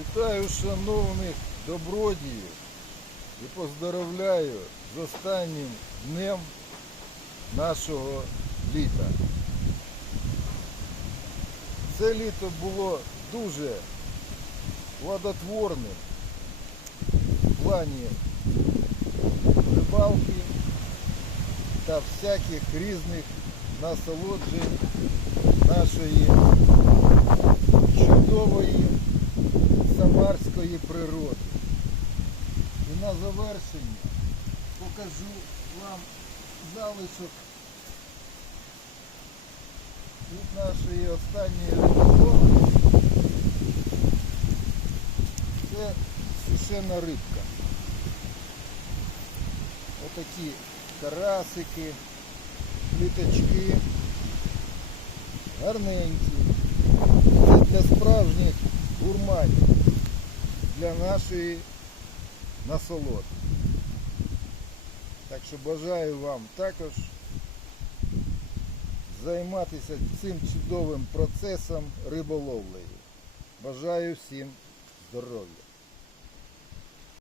Вітаю шановних добродіїв і поздоровляю з останнім днем нашого літа. Це літо було дуже плодотворним в плані рибалки та всяких різних насолоджень нашої чудової самарської природи. І на завершення покажу вам залишок від нашої останньої риболовлі. Це сушена рибка. Отакі карасики, пліточки, гарненькі. Це для справжніх для нашої насолоди. Так що бажаю вам також займатися цим чудовим процесом риболовлею. Бажаю всім здоров'я.